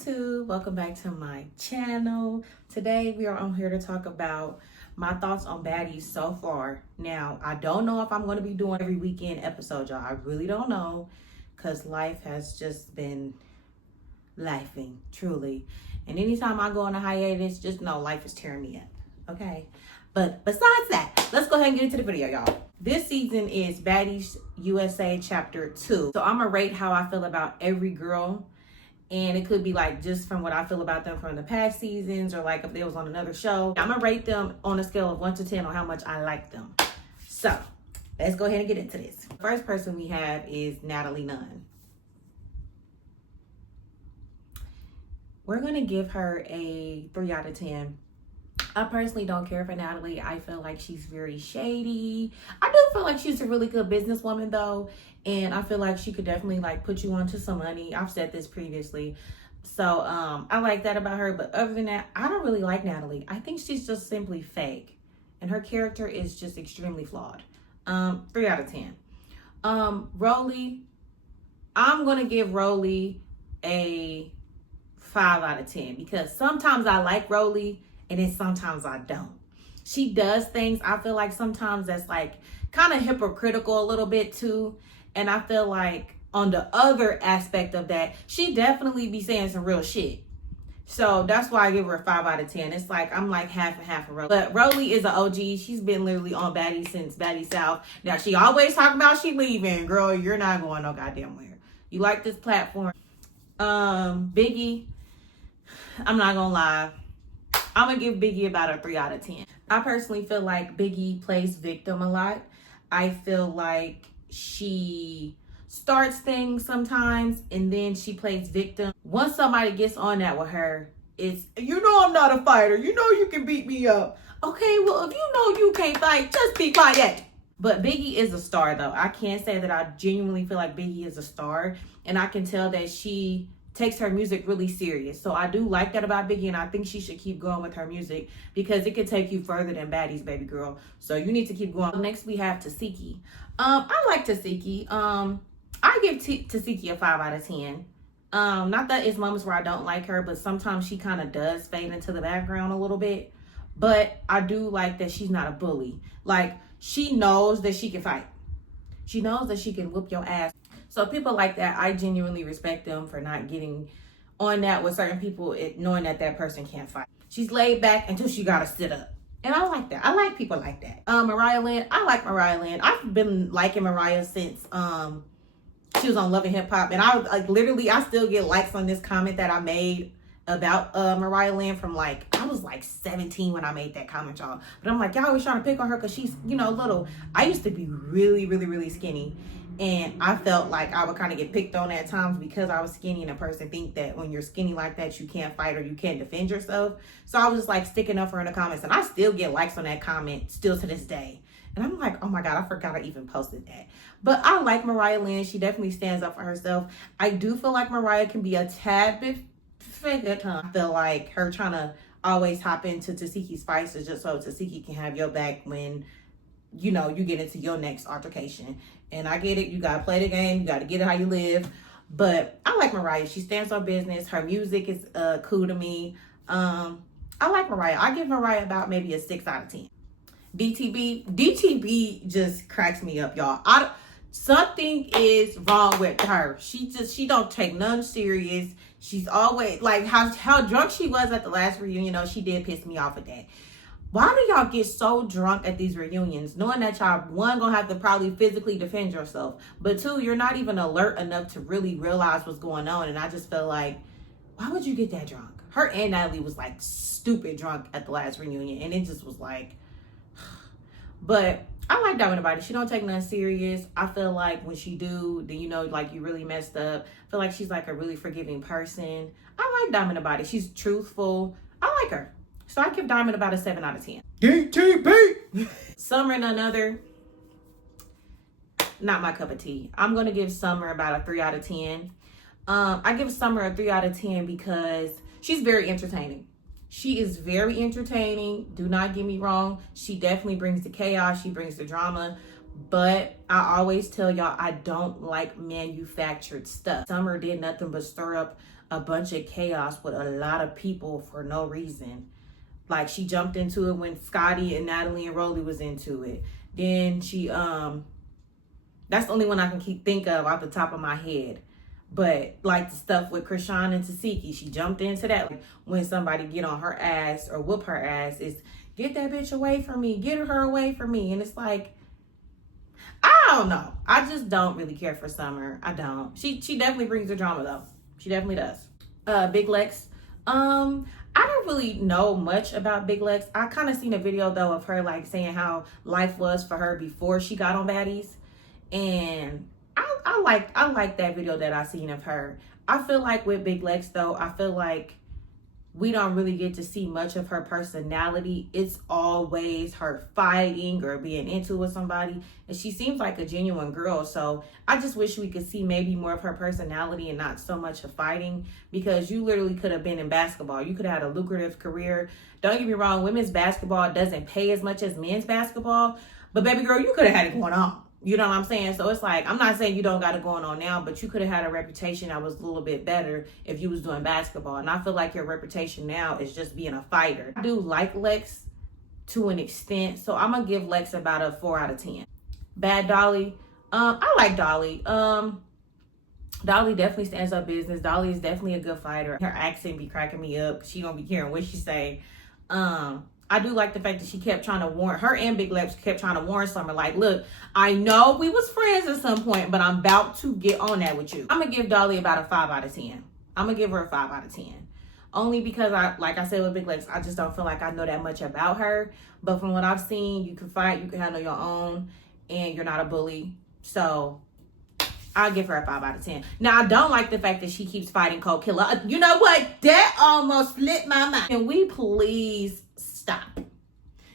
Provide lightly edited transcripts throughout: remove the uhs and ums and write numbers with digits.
YouTube, welcome back to my channel. Today we are on here to talk about my thoughts on Baddies so far. Now, I don't know if I'm going to be doing every weekend episode, y'all. I really don't know, because life has just been lifing, truly. And anytime I go on a hiatus, just know life is tearing me up, okay? But besides that, let's go ahead and get into the video, y'all. This season is Baddies USA Chapter 2. So I'm going to rate how I feel about every girl. And it could be like just from what I feel about them from the past seasons, or like if they was on another show. I'm gonna rate them on a scale of 1 to 10 on how much I like them. So let's go ahead and get into this. The first person we have is Natalie Nunn. We're gonna give her a 3 out of 10. I personally don't care for Natalie. I feel like she's very shady. I do feel like she's a really good businesswoman though. And I feel like she could definitely like put you onto some money. I've said this previously. So I like that about her. But other than that, I don't really like Natalie. I think she's just simply fake. And her character is just extremely flawed. 3 out of 10. Rolly, I'm going to give Rolly a 5 out of 10. Because sometimes I like Rolly and then sometimes I don't. She does things, I feel like sometimes that's like kind of hypocritical a little bit too. And I feel like on the other aspect of that, she definitely be saying some real shit. So that's why I give her a 5 out of 10. It's like, I'm like half and half of Rolly. But Rolly is an OG. She's been literally on Baddies since Baddies South. Now, she always talk about she leaving. Girl, you're not going no goddamn where. You like this platform. Biggie, I'm not gonna lie. I'm gonna give Biggie about a 3 out of 10. I personally feel like Biggie plays victim a lot. I feel like she starts things sometimes and then she plays victim. Once somebody gets on that with her, it's, you know I'm not a fighter. You know you can beat me up. Okay, well, if you know you can't fight, just be quiet. But Biggie is a star though. I can't say that I genuinely feel like Biggie is a star. And I can tell that she takes her music really serious. So I do like that about Biggie, and I think she should keep going with her music because it could take you further than Baddies, baby girl. So you need to keep going. Next we have Tasiki. I like Tasiki. I give Tasiki a 5 out of 10. Not that it's moments where I don't like her, but sometimes she kind of does fade into the background a little bit. But I do like that she's not a bully. Like, she knows that she can fight. She knows that she can whoop your ass. So people like that, I genuinely respect them for not getting on that with certain people, knowing that that person can't fight. She's laid back until she gotta sit up. And I like that. I like people like that. Mariah Lynn, I like Mariah Lynn. I've been liking Mariah since she was on Love and Hip Hop. And I was like, literally, I still get likes on this comment that I made about Mariah Lynn from like, I was like 17 when I made that comment, y'all. But I'm like, y'all always trying to pick on her because she's, you know, little. I used to be really, really, really skinny. And I felt like I would kind of get picked on at times because I was skinny, and a person think that when you're skinny like that, you can't fight or you can't defend yourself. So I was just like sticking up for her in the comments, and I still get likes on that comment still to this day. And I'm like, oh my God, I forgot I even posted that. But I like Mariah Lynn. She definitely stands up for herself. I do feel like Mariah can be a tad bit fake at times. I feel like her trying to always hop into Tasiki's fights is just so Tasiki can have your back when, you know, you get into your next altercation. And I get it. You got to play the game. You got to get it how you live. But I like Mariah. She stands on business. Her music is cool to me. I like Mariah. I give Mariah about maybe a 6 out of 10. DTB just cracks me up, y'all. Something is wrong with her. She don't take none serious. She's always like how drunk she was at the last reunion. You know, she did piss me off with that. Why do y'all get so drunk at these reunions, knowing that y'all, one, gonna have to probably physically defend yourself, but two, you're not even alert enough to really realize what's going on? And I just feel like, why would you get that drunk? Her and Natalie was like stupid drunk at the last reunion, and it just was like, but I like Diamond Body. She don't take nothing serious. I feel like when she do, then you know, like you really messed up. I feel like she's like a really forgiving person. I like Diamond Body. She's truthful. I like her. So I give Diamond about a 7 out of 10. DTP! Summer and Another, not my cup of tea. I'm going to give Summer about a 3 out of 10. I give Summer a 3 out of 10 because she's very entertaining. She is very entertaining. Do not get me wrong. She definitely brings the chaos. She brings the drama. But I always tell y'all, I don't like manufactured stuff. Summer did nothing but stir up a bunch of chaos with a lot of people for no reason. Like, she jumped into it when Scotty and Natalie and Rolly was into it. Then she, that's the only one I can think of off the top of my head. But like the stuff with Krishan and Tasiki, she jumped into that. Like, when somebody get on her ass or whoop her ass, is get that bitch away from me, get her away from me. And it's like, I don't know. I just don't really care for Summer. I don't. She definitely brings the drama though. She definitely does. Big Lex. I don't really know much about Big Lex. I kind of seen a video though of her like saying how life was for her before she got on Baddies, and I like that video that I seen of her. I feel like with Big Lex though, I feel like we don't really get to see much of her personality. It's always her fighting or being into with somebody. And she seems like a genuine girl. So I just wish we could see maybe more of her personality and not so much of fighting, because you literally could have been in basketball. You could have had a lucrative career. Don't get me wrong, women's basketball doesn't pay as much as men's basketball. But baby girl, you could have had it going on. You know what I'm saying? So it's like, I'm not saying you don't got it going on now, but you could have had a reputation that was a little bit better if you was doing basketball. And I feel like your reputation now is just being a fighter. I do like Lex to an extent, so I'm going to give Lex about a 4 out of 10. Bad Dolly. I like Dolly. Dolly definitely stands up business. Dolly is definitely a good fighter. Her accent be cracking me up. She don't be caring what she say. I do like the fact that she kept trying to warn her, and Big Lex kept trying to warn Summer, like, look, I know we was friends at some point, but I'm about to get on that with you. I'm going to give Dolly about a 5 out of 10. I'm going to give her a 5 out of 10. Only because, like I said with Big Lex, I just don't feel like I know that much about her. But from what I've seen, you can fight, you can handle your own, and you're not a bully. So I'll give her a 5 out of 10. Now, I don't like the fact that she keeps fighting Cold Killer. You know what? That almost slipped my mind. Can we please stop?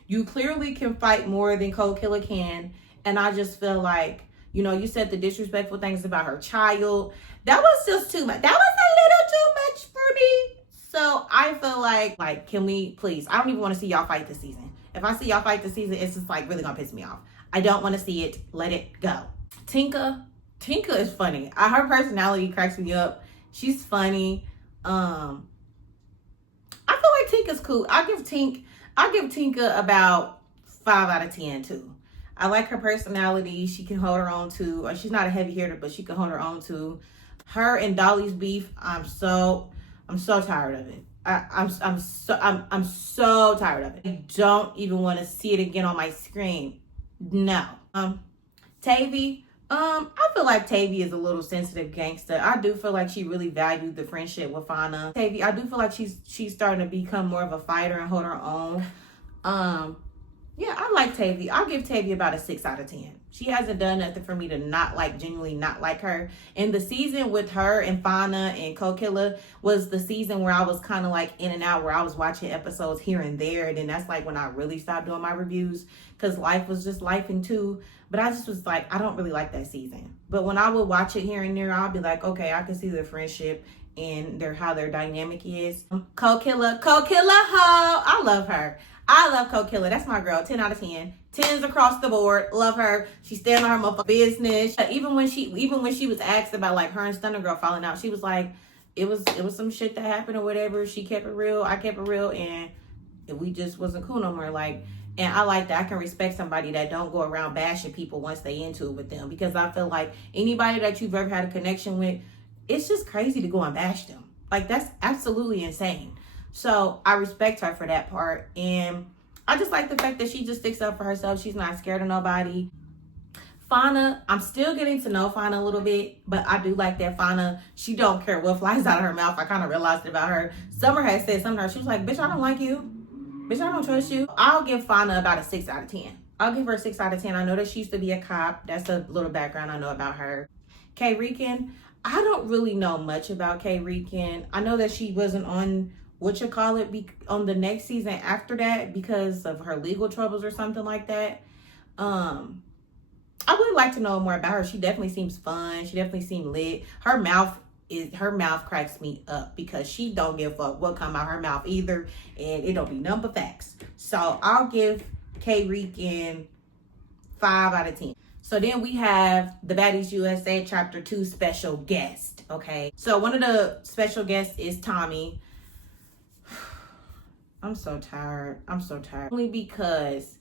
You clearly can fight more than Cold Killer can. And I just feel like, you know, you said the disrespectful things about her child. That was just too much. That was a little too much for me. So I feel like, can we please? I don't even want to see y'all fight this season. If I see y'all fight this season, it's just like really gonna piss me off. I don't want to see it. Let it go. Tinka is funny. Her personality cracks me up. She's funny. I feel like Tinka's cool. I'll give Tinka about 5 out of 10 too. I like her personality. She can hold her own too. She's not a heavy hitter, but she can hold her own too. Her and Dolly's beef, I'm so tired of it. I'm so tired of it. I don't even want to see it again on my screen. No. Tavy, I feel like Tavy is a little sensitive gangster. I do feel like she really valued the friendship with Fauna. Tavy, I do feel like she's starting to become more of a fighter and hold her own. Yeah, I like Tavy. I'll give Tavy about a 6 out of 10. She hasn't done nothing for me to genuinely not like her. And the season with her and Fauna and Cold Killer was the season where I was kind of like in and out, where I was watching episodes here and there. And then that's like when I really stopped doing my reviews, because life was just lifing too. But I just was like, I don't really like that season. But when I would watch it here and there, I'll be like, okay, I can see their friendship and how their dynamic is. Cold Killer ho. I love her. I love Cold Killer. That's my girl. 10 out of 10. 10s across the board. Love her. She stand on her motherfucking business. Even when she was asked about like her and Stunner Girl falling out, she was like, it was some shit that happened or whatever. She kept it real. I kept it real, and we just wasn't cool no more. Like, and I like that. I can respect somebody that don't go around bashing people once they into it with them, because I feel like anybody that you've ever had a connection with, it's just crazy to go and bash them. Like, that's absolutely insane. So I respect her for that part. And I just like the fact that she just sticks up for herself. She's not scared of nobody. Fauna, I'm still getting to know Fauna a little bit, but I do like that Fauna, she don't care what flies out of her mouth. I kind of realized it about her. Summer had said something to her. She was like, bitch, I don't like you. Bitch, I don't trust you. I'll give Fauna about a 6 out of 10. I'll give her a 6 out of 10. I know that she used to be a cop. That's a little background I know about her. K. Rican, I don't really know much about K. Rican. I know that she wasn't on on the next season after that because of her legal troubles or something like that. I would like to know more about her. She definitely seems fun. She definitely seems lit. Her mouth cracks me up because she don't give a fuck what come out her mouth either, and it don't be none but facts. So I'll give K. Rican 5 out of 10. So then we have the Baddies USA Chapter 2 special guest, okay? So one of the special guests is Tommy. I'm so tired. Only because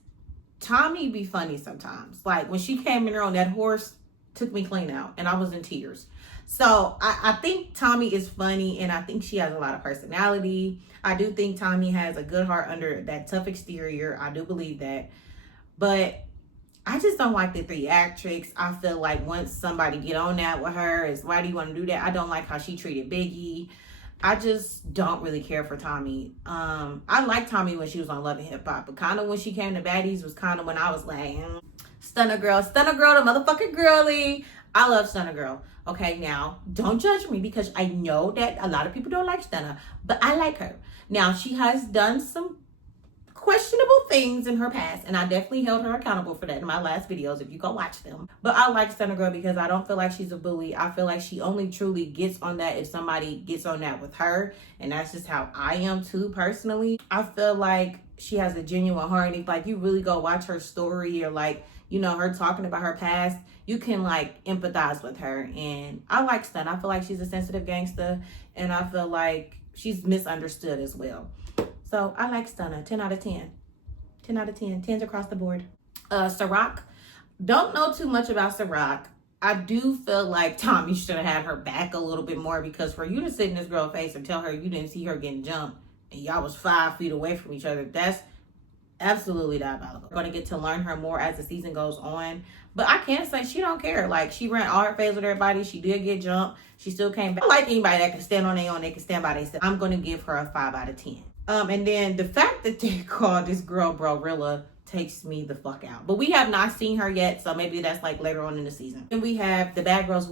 Tommy be funny sometimes. Like when she came in there on that horse, took me clean out and I was in tears. So I think Tommy is funny and I think she has a lot of personality. I do think Tommy has a good heart under that tough exterior. I do believe that. But I just don't like the theatrics. I feel like once somebody get on that with her, is why do you want to do that? I don't like how she treated Biggie. I just don't really care for Tommy. I liked Tommy when she was on Love and Hip Hop, but kind of when she came to Baddies was kind of when I was like, Stunner Girl, the motherfucking girly. I love Stunner Girl. Okay, now don't judge me because I know that a lot of people don't like Stunner, but I like her. Now she has done some questionable things in her past, and I definitely held her accountable for that in my last videos if you go watch them. But I like Stunner Girl because I don't feel like she's a bully. I feel like she only truly gets on that if somebody gets on that with her, and that's just how I am too personally. I feel like she has a genuine heart, and if like you really go watch her story or like, you know, her talking about her past, you can like empathize with her. And I like Stunner. I feel like she's a sensitive gangster, and I feel like she's misunderstood as well. So I like Stunner. 10 out of 10. 10 out of 10. 10s across the board. Ciroc. Don't know too much about Ciroc. I do feel like Tommy should have had her back a little bit more, because for you to sit in this girl's face and tell her you didn't see her getting jumped and y'all was 5 feet away from each other, that's absolutely diabolical. We're going to get to learn her more as the season goes on. But I can't say she don't care. Like, she ran all her phase with everybody. She did get jumped. She still came back. I like anybody that can stand on their own. They can stand by themselves. I'm going to give her a 5 out of 10. And then the fact that they called this girl Brorilla takes me the fuck out. But we have not seen her yet, so maybe that's like later on in the season. And we have the Bad Girls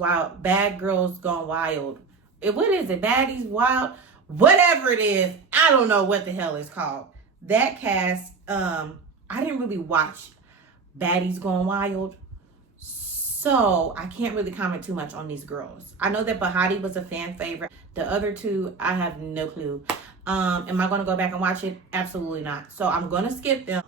Gone Wild. What is it? Baddies Wild? Whatever it is. I don't know what the hell it's called. That cast, I didn't really watch Baddies Gone Wild, so I can't really comment too much on these girls. I know that Bahati was a fan favorite. The other two, I have no clue. Am I going to go back and watch it? Absolutely not. So I'm going to skip them.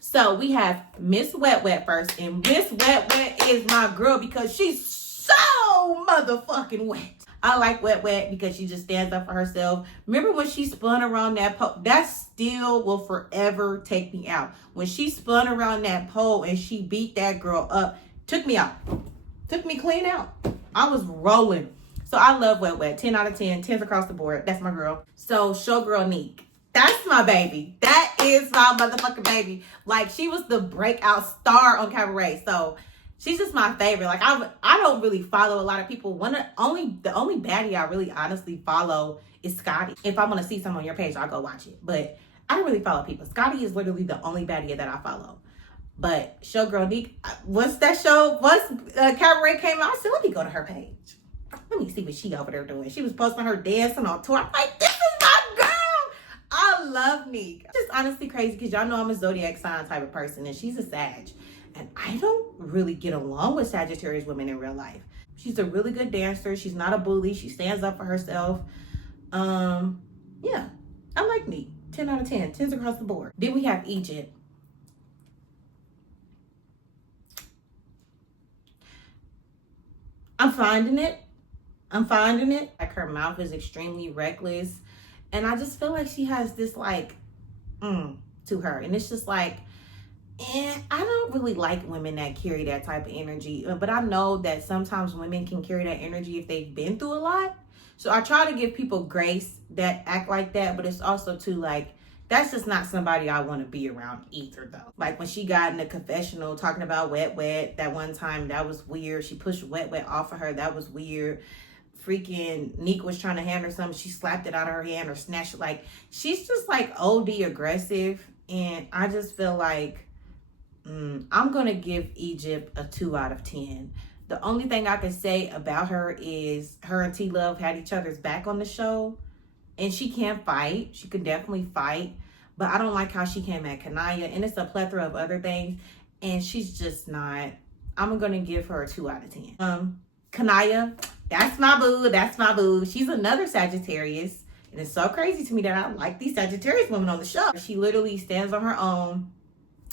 So we have Miss Wet Wet first. And Miss Wet Wet is my girl because she's so motherfucking wet. I like Wet Wet because she just stands up for herself. Remember when she spun around that pole? That still will forever take me out. When she spun around that pole and she beat that girl up, took me out. Took me clean out. I was rolling. So I love Wet Wet. 10 out of 10. 10s across the board. That's my girl. So Showgirl Neek. That's my baby. That is my motherfucking baby. Like, she was the breakout star on Cabaret. So she's just my favorite. Like, I don't really follow a lot of people. The only baddie I really honestly follow is Scotty. If I want to see some on your page, I'll go watch it. But I don't really follow people. Scotty is literally the only baddie that I follow. But Showgirl Neek, once Cabaret came out, I said, let me go to her page. Let me see what she over there doing. She was posting her dancing on tour. I'm like, this is my girl. I love Neek. It's just honestly crazy because y'all know I'm a zodiac sign type of person, and she's a Sag. And I don't really get along with Sagittarius women in real life. She's a really good dancer. She's not a bully. She stands up for herself. Yeah, I like Neek. 10 out of 10. 10s across the board. Then we have Egypt. I'm finding it. Like, her mouth is extremely reckless. And I just feel like she has this, like, to her. And it's just like, I don't really like women that carry that type of energy. But I know that sometimes women can carry that energy if they've been through a lot. So I try to give people grace that act like that. But it's also, too, like, that's just not somebody I want to be around either, though. Like, when she got in the confessional talking about Wet Wet that one time, that was weird. She pushed Wet Wet off of her. That was weird. Freaking Neek was trying to hand her something. She slapped it out of her hand or snatched it. Like, she's just, like, OD aggressive. And I just feel like I'm going to give Egypt a 2 out of 10. The only thing I can say about her is her and T-Love had each other's back on the show. And she can fight. She can definitely fight. But I don't like how she came at Kanaya. And it's a plethora of other things. And she's just not. I'm going to give her a 2 out of 10. Kanaya, that's my boo. That's my boo. She's another Sagittarius. And it's so crazy to me that I like these Sagittarius women on the show. She literally stands on her own.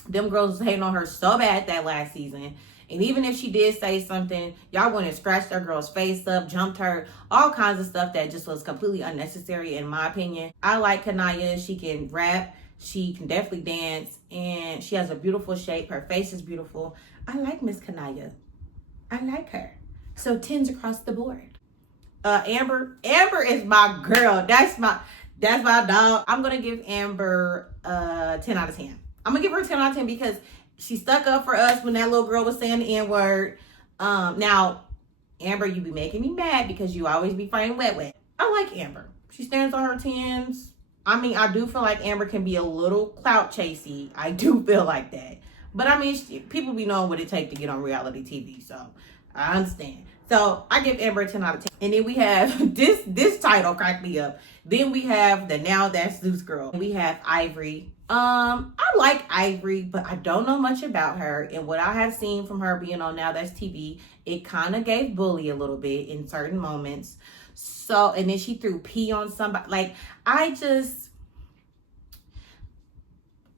Them girls was hating on her so bad that last season. And even if she did say something, y'all went and scratched that girl's face up, jumped her, all kinds of stuff that just was completely unnecessary in my opinion. I like Kanaya. She can rap. She can definitely dance. And she has a beautiful shape. Her face is beautiful. I like Miss Kanaya. I like her. So 10s across the board. Amber is my girl. That's my dog. I'm gonna give Amber 10 out of 10. I'm gonna give her 10 out of 10 because she stuck up for us when that little girl was saying the N-word. Now, Amber, you be making me mad because you always be fighting wet. I like Amber. She stands on her 10s. I mean, I do feel like Amber can be a little clout chasey. I do feel like that. But I mean, people be knowing what it takes to get on reality TV, so I understand. So I give Amber a 10 out of 10. And then we have this title cracked me up. Then we have the Now That's Zeus girl. We have Ivori. I like Ivori, but I don't know much about her. And what I have seen from her being on Now That's TV, it kind of gave bully a little bit in certain moments. So, and then she threw pee on somebody. Like, I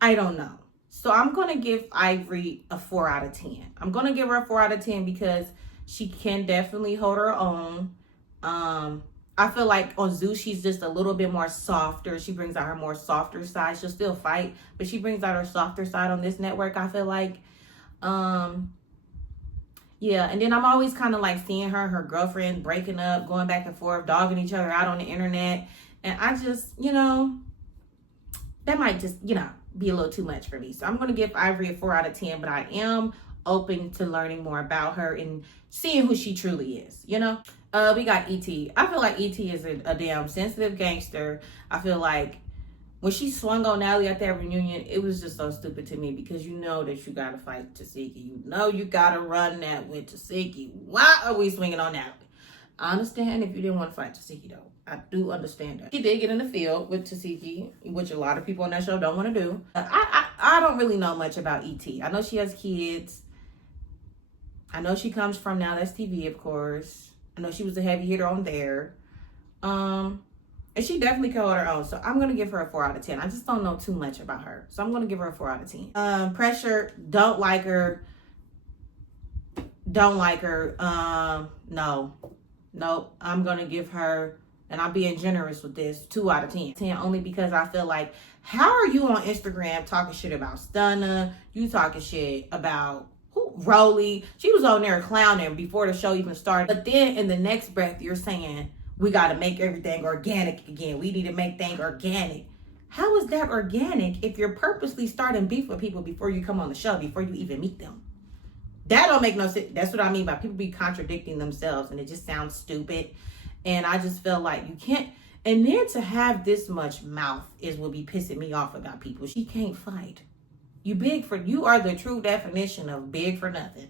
don't know. So I'm going to give Ivori a 4 out of 10. I'm going to give her a 4 out of 10 because she can definitely hold her own. I feel like on Zeus, she's just a little bit more softer. She brings out her more softer side. She'll still fight, but she brings out her softer side on this network, I feel like. Yeah, and then I'm always kind of like seeing her girlfriend breaking up, going back and forth, dogging each other out on the internet. And I just, that might just, be a little too much for me. So I'm going to give Ivori a 4 out of 10, but I am open to learning more about her and seeing who she truly is, We got E.T. I feel like E.T. is a damn sensitive gangster. I feel like when she swung on Natalie at that reunion, it was just so stupid to me because you know that you got to fight Tasiki. You know you got to run that with Tasiki. Why are we swinging on Natalie? I understand if you didn't want to fight Tasiki, though. I do understand that. She did get in the field with Tasiki, which a lot of people on that show don't want to do. I don't really know much about E.T. I know she has kids. I know she comes from Now That's TV, of course. I know she was a heavy hitter on there. And she definitely can hold her own. So I'm going to give her a 4 out of 10. I just don't know too much about her. So I'm going to give her a 4 out of 10. Pressure, don't like her. Don't like her. No, I'm going to give her, and I'm being generous with this, 2 out of 10. 10 only because I feel like, how are you on Instagram talking shit about Stunna? You talking shit about Rolly? She was on there clowning before the show even started. But then in the next breath, you're saying, we got to make everything organic again. We need to make things organic. How is that organic if you're purposely starting beef with people before you come on the show, before you even meet them? That don't make no sense. That's what I mean by people be contradicting themselves, and it just sounds stupid. And I just feel like you can't. And then to have this much mouth is what be pissing me off about people. She can't fight. You are the true definition of big for nothing.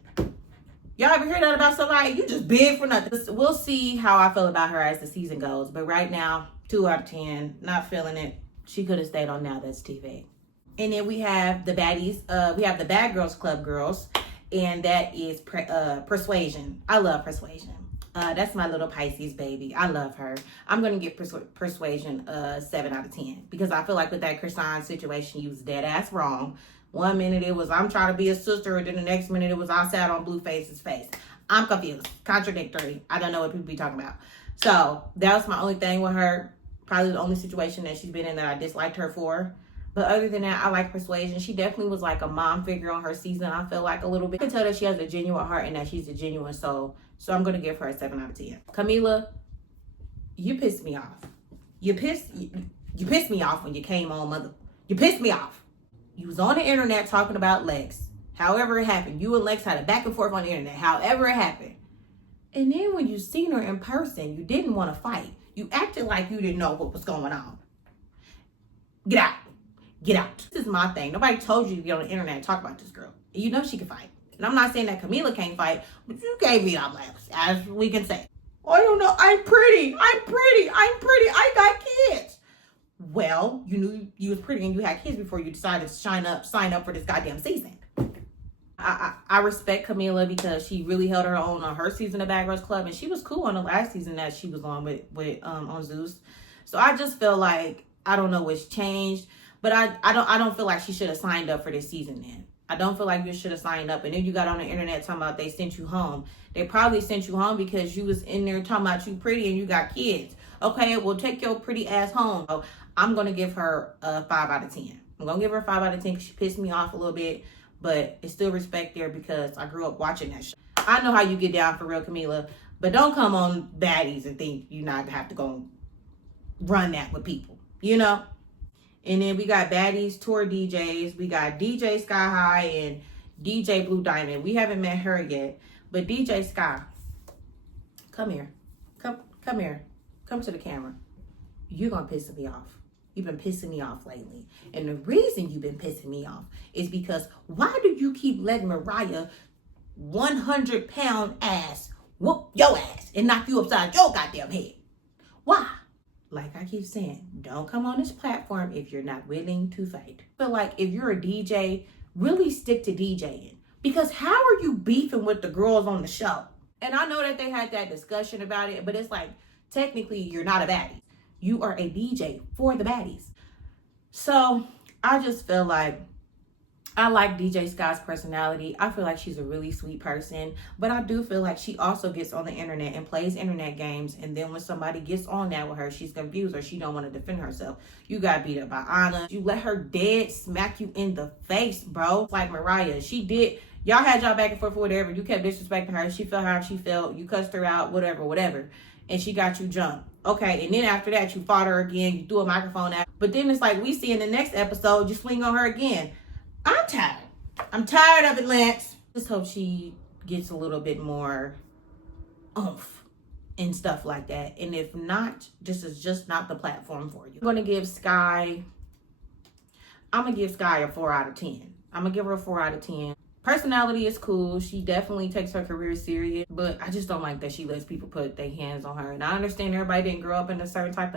Y'all ever hear that about somebody? You just big for nothing. We'll see how I feel about her as the season goes. But right now, 2 out of 10. Not feeling it. She could have stayed on Now That's TV. And then we have the baddies. We have the Bad Girls Club girls. And that is Persuasion. I love Persuasion. That's my little Pisces baby. I love her. I'm going to give Persuasion 7 out of 10. Because I feel like with that Krishan situation, you was dead ass wrong. 1 minute it was, I'm trying to be a sister. And then the next minute it was, I sat on Blueface's face. I'm confused. Contradictory. I don't know what people be talking about. So that was my only thing with her. Probably the only situation that she's been in that I disliked her for. But other than that, I like Persuasion. She definitely was like a mom figure on her season. I feel like a little bit. I can tell that she has a genuine heart and that she's a genuine soul. So I'm going to give her a 7 out of 10. Camila, you pissed me off. You pissed me off when you came on, You pissed me off. You was on the internet talking about Lex. However it happened. You and Lex had a back and forth on the internet. However it happened. And then when you seen her in person, you didn't want to fight. You acted like you didn't know what was going on. Get out. Get out. This is my thing. Nobody told you to get on the internet and talk about this girl. You know she can fight. And I'm not saying that Camila can't fight, but you gave me up last, as we can say. I don't know. I'm pretty. I got kids. Well, you knew you was pretty and you had kids before you decided to sign up for this goddamn season. I respect Camila because she really held her own on her season of Bad Girls Club, and she was cool on the last season that she was on with on Zeus. So I just feel like I don't know what's changed, but I don't feel like she should have signed up for this season then. I don't feel like you should have signed up. And then you got on the internet talking about they sent you home. They probably sent you home because you was in there talking about you pretty and you got kids. Okay, well, take your pretty ass home. So I'm going to give her a 5 out of 10. I'm going to give her a 5 out of 10 because she pissed me off a little bit. But it's still respect there because I grew up watching that show. I know how you get down for real, Camila. But don't come on Baddies and think you not have to go run that with people. You know? And then we got Baddies tour DJs. We got DJ Sky High and DJ Blue Diamond. We haven't met her yet. But DJ Sky, come here. Come here. Come to the camera. You're going to piss me off. You've been pissing me off lately. And the reason you've been pissing me off is because why do you keep letting Mariah 100-pound ass whoop your ass and knock you upside your goddamn head? Why? Like I keep saying, don't come on this platform if you're not willing to fight. But like if you're a DJ, really stick to DJing. Because how are you beefing with the girls on the show? And I know that they had that discussion about it, but it's like, technically, you're not a baddie. You are a DJ for the baddies. So I just feel like I like DJ Sky's personality. I feel like she's a really sweet person, but I do feel like she also gets on the internet and plays internet games. And then when somebody gets on that with her, she's confused or she don't want to defend herself. You got beat up by Anna. You let her dead smack you in the face, bro. Like Mariah, she did. Y'all had y'all back and forth or whatever. You kept disrespecting her. She felt how she felt. You cussed her out, whatever. And she got you jumped. Okay, and then after that, you fought her again. You threw a microphone at her. But then it's like we see in the next episode, you swing on her again. I'm tired. I'm tired of it, Lance. Just hope she gets a little bit more oomph and stuff like that. And if not, this is just not the platform for you. I'm going to give Sky a 4 out of 10. I'm going to give her a 4 out of 10. Personality is cool. She definitely takes her career serious, but I just don't like that she lets people put their hands on her. And I understand everybody didn't grow up in a certain type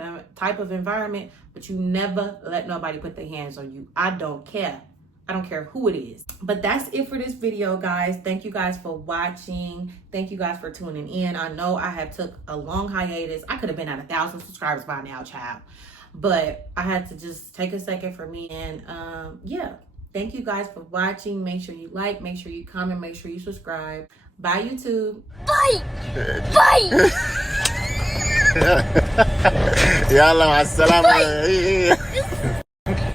of environment, but you never let nobody put their hands on you. I don't care. I don't care who it is. But that's it for this video, guys. Thank you guys for watching. Thank you guys for tuning in. I know I have took a long hiatus. I could have been at 1,000 subscribers by now, child. But I had to just take a second for me. And yeah. Thank you guys for watching. Make sure you like, make sure you comment, make sure you subscribe. Bye, YouTube. Bye! Bye! Yalla, assalamu alaikum.